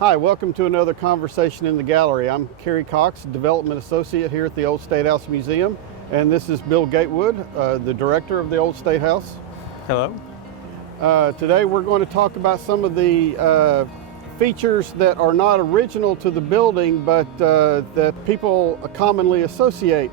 Hi, welcome to another Conversation in the Gallery. I'm Cary Cox, Development Associate here at the Old State House Museum, and this is Bill Gatewood, the Director of the Old State House. Hello. Today we're going to talk about some of the features that are not original to the building, but that people commonly associate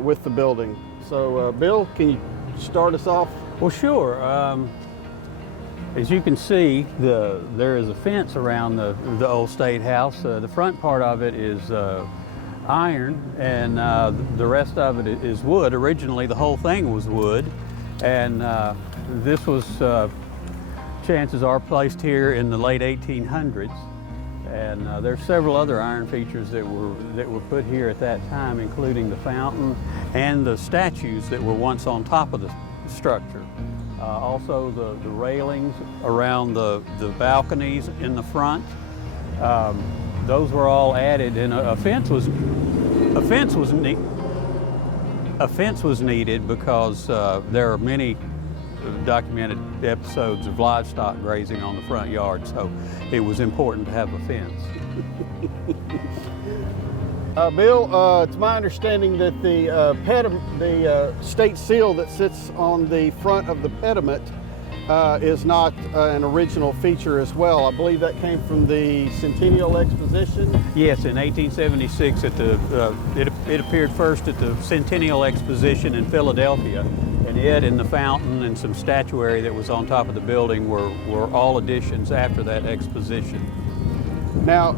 with the building. So Bill, can you start us off? Well, sure. As you can see, there is a fence around the Old State House. The front part of it is iron, and the rest of it is wood. Originally, the whole thing was wood, and this was, chances are, placed here in the late 1800s. And there's several other iron features that were put here at that time, including the fountain and the statues that were once on top of the structure. Also the railings around the balconies in the front, those were all added, and a fence was needed because there are many documented episodes of livestock grazing on the front yard, so it was important to have a fence. Bill, it's my understanding that the state seal that sits on the front of the pediment is not an original feature as well. I believe that came from the Centennial Exposition. Yes, in 1876, it appeared first at the Centennial Exposition in Philadelphia, and it and the fountain and some statuary that was on top of the building were all additions after that exposition. Now,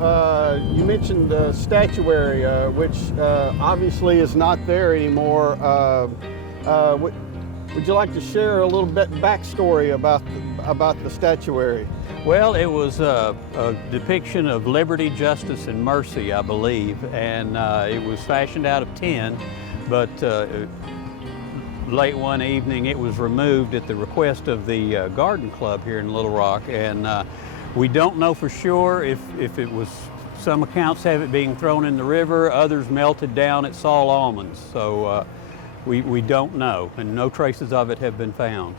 you mentioned statuary, which obviously is not there anymore. Would you like to share a little bit backstory about the statuary? Well, it was a depiction of liberty, justice, and mercy, I believe, and it was fashioned out of tin, but late one evening it was removed at the request of the garden club here in Little Rock, and we don't know for sure if it was, some accounts have it being thrown in the river, others melted down at Saul Almonds, so we don't know, and no traces of it have been found.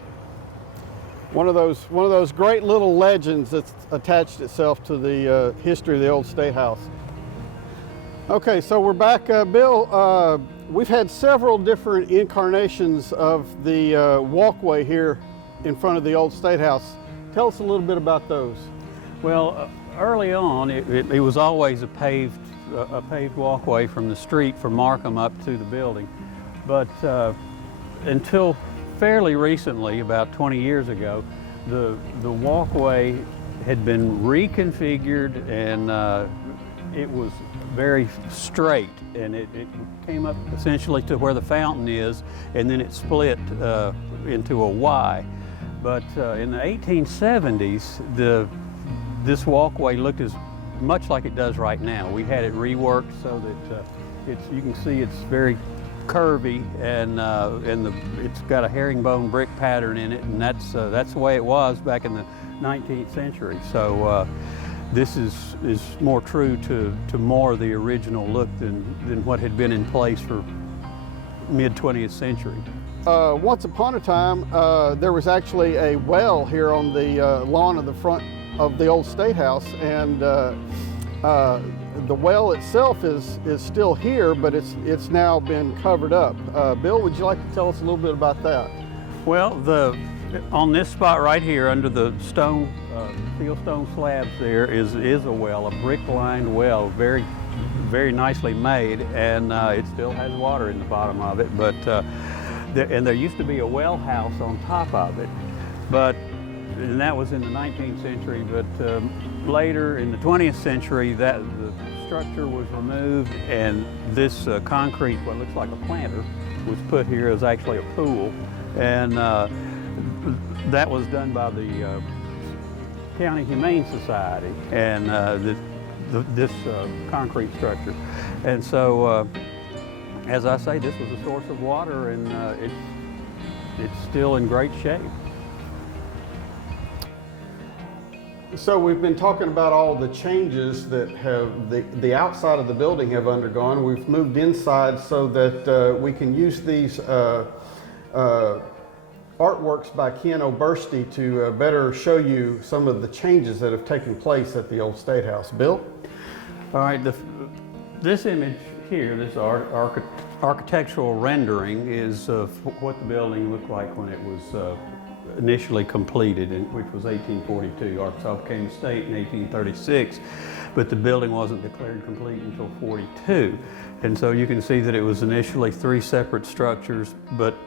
One of those great little legends that's attached itself to the history of the Old State House. Okay, so we're back. Bill, we've had several different incarnations of the walkway here in front of the Old State House. Tell us a little bit about those. Well, early on, it was always a paved walkway from the street from Markham up to the building. But until fairly recently, about 20 years ago, the walkway had been reconfigured, and it was very straight, and it came up essentially to where the fountain is, and then it split into a Y. But in the 1870s, this walkway looked as much like it does right now. We had it reworked so that you can see it's very curvy, and it's got a herringbone brick pattern in it, and that's the way it was back in the 19th century. So this is more true to more of the original look than what had been in place for mid-20th century. Once upon a time, there was actually a well here on the lawn of the front of the Old State House, and the well itself is still here, but it's now been covered up. Bill, would you like to tell us a little bit about that? Well, on this spot right here, under the stone, fieldstone slabs, there is a well, a brick-lined well, very, very nicely made, and it still has water in the bottom of it. But and there used to be a well house on top of it, and that was in the 19th century. But later in the 20th century, the structure was removed, and this concrete, what looks like a planter, was put here as actually a pool, and that was done by the County Humane Society, and this concrete structure. And so, as I say, this was a source of water, and it's still in great shape. So we've been talking about all the changes that have the outside of the building have undergone. We've moved inside so that we can use these artworks by Ken Oberste to better show you some of the changes that have taken place at the old State House. Bill? All right, this image here, this architectural rendering is of what the building looked like when it was initially completed, which was 1842. Arkansas became a state in 1836, but the building wasn't declared complete until 42. And so you can see that it was initially 3 separate structures, but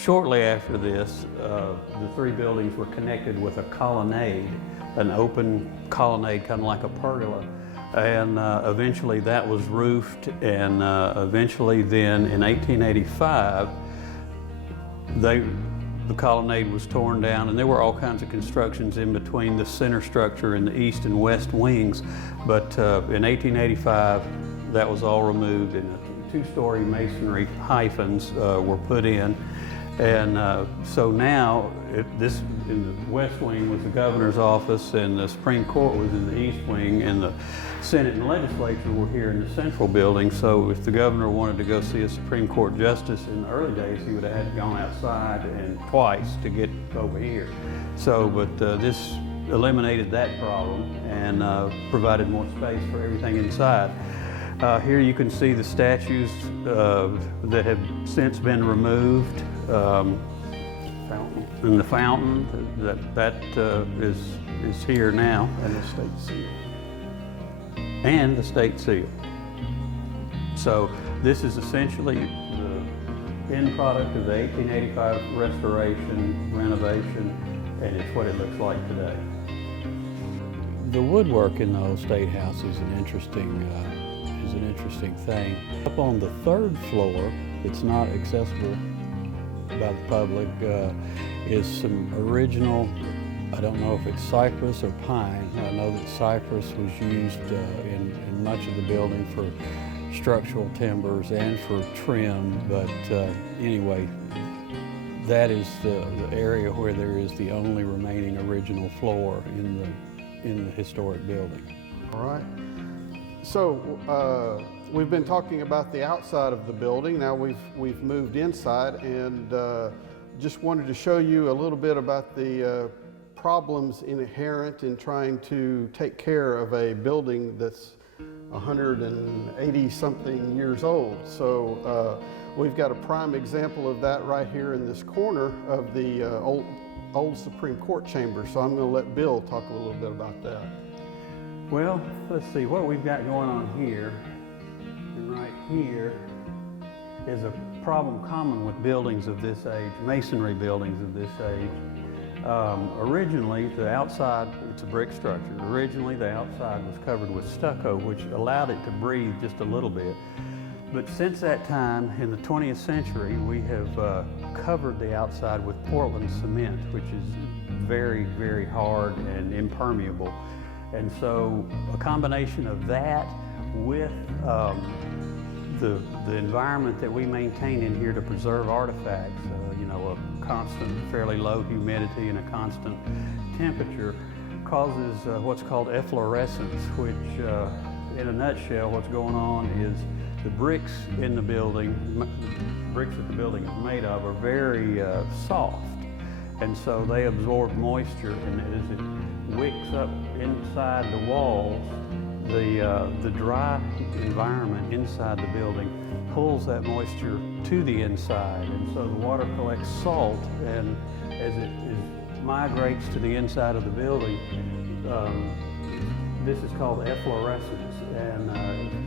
shortly after this, the 3 buildings were connected with a colonnade, an open colonnade, kind of like a pergola. And eventually that was roofed, and eventually then in 1885, the colonnade was torn down, and there were all kinds of constructions in between the center structure and the east and west wings. But in 1885, that was all removed, and 2-story masonry hyphens were put in. And so now, this in the west wing was the governor's office, and the Supreme Court was in the east wing, and the Senate and legislature were here in the central building. So if the governor wanted to go see a Supreme Court justice in the early days, he would have had gone outside and twice to get over here. So, but this eliminated that problem and provided more space for everything inside. Here you can see the statues that have since been removed. And the fountain that is here now. And the state seal. And the state seal. So this is essentially the end product of the 1885 restoration, renovation, and it's what it looks like today. The woodwork in the old State House is an interesting thing. Up on the 3rd floor, it's not accessible by the public, is some original, I don't know if it's cypress or pine. I know that cypress was used in much of the building for structural timbers and for trim, but anyway, that is the area where there is the only remaining original floor in the historic building. All right. So we've been talking about the outside of the building. Now we've moved inside, and just wanted to show you a little bit about the problems inherent in trying to take care of a building that's 180 something years old. So we've got a prime example of that right here in this corner of the old Supreme Court chamber. So I'm going to let Bill talk a little bit about that. Well, let's see what we've got going on here. And right here is a problem common with buildings of this age, masonry buildings of this age. Originally, the outside, it's a brick structure. Originally, the outside was covered with stucco, which allowed it to breathe just a little bit. But since that time, in the 20th century, we have covered the outside with Portland cement, which is very, very hard and impermeable. And so a combination of that with the environment that we maintain in here to preserve artifacts, you know, a constant, fairly low humidity and a constant temperature causes what's called efflorescence, which in a nutshell, what's going on is the bricks in the building, bricks that the building is made of, are very soft. And so they absorb moisture, and as it wicks up inside the walls, the dry environment inside the building pulls that moisture to the inside, and so the water collects salt, and as it migrates to the inside of the building, this is called efflorescence, and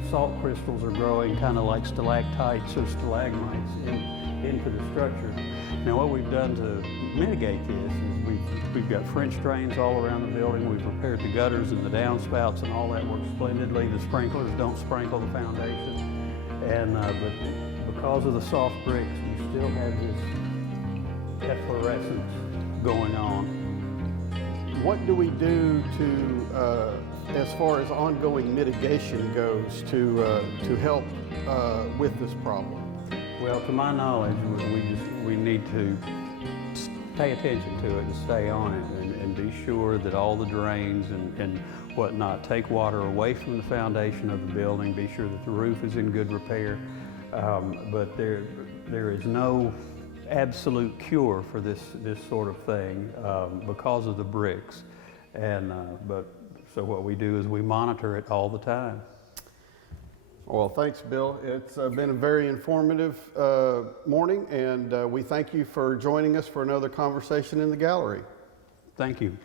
salt crystals are growing kind of like stalactites or stalagmites into the structure. Now what we've done to mitigate this is we've got French drains all around the building. We've repaired the gutters and the downspouts, and all that works splendidly. The sprinklers don't sprinkle the foundation. And but because of the soft bricks, we still have this efflorescence going on. What do we do to, as far as ongoing mitigation goes, to help with this problem? Well, to my knowledge, we need to pay attention to it and stay on it, and be sure that all the drains and whatnot take water away from the foundation of the building, be sure that the roof is in good repair. But there is no absolute cure for this sort of thing because of the bricks. And so what we do is we monitor it all the time. Well, thanks, Bill. It's been a very informative morning, and we thank you for joining us for another conversation in the gallery. Thank you.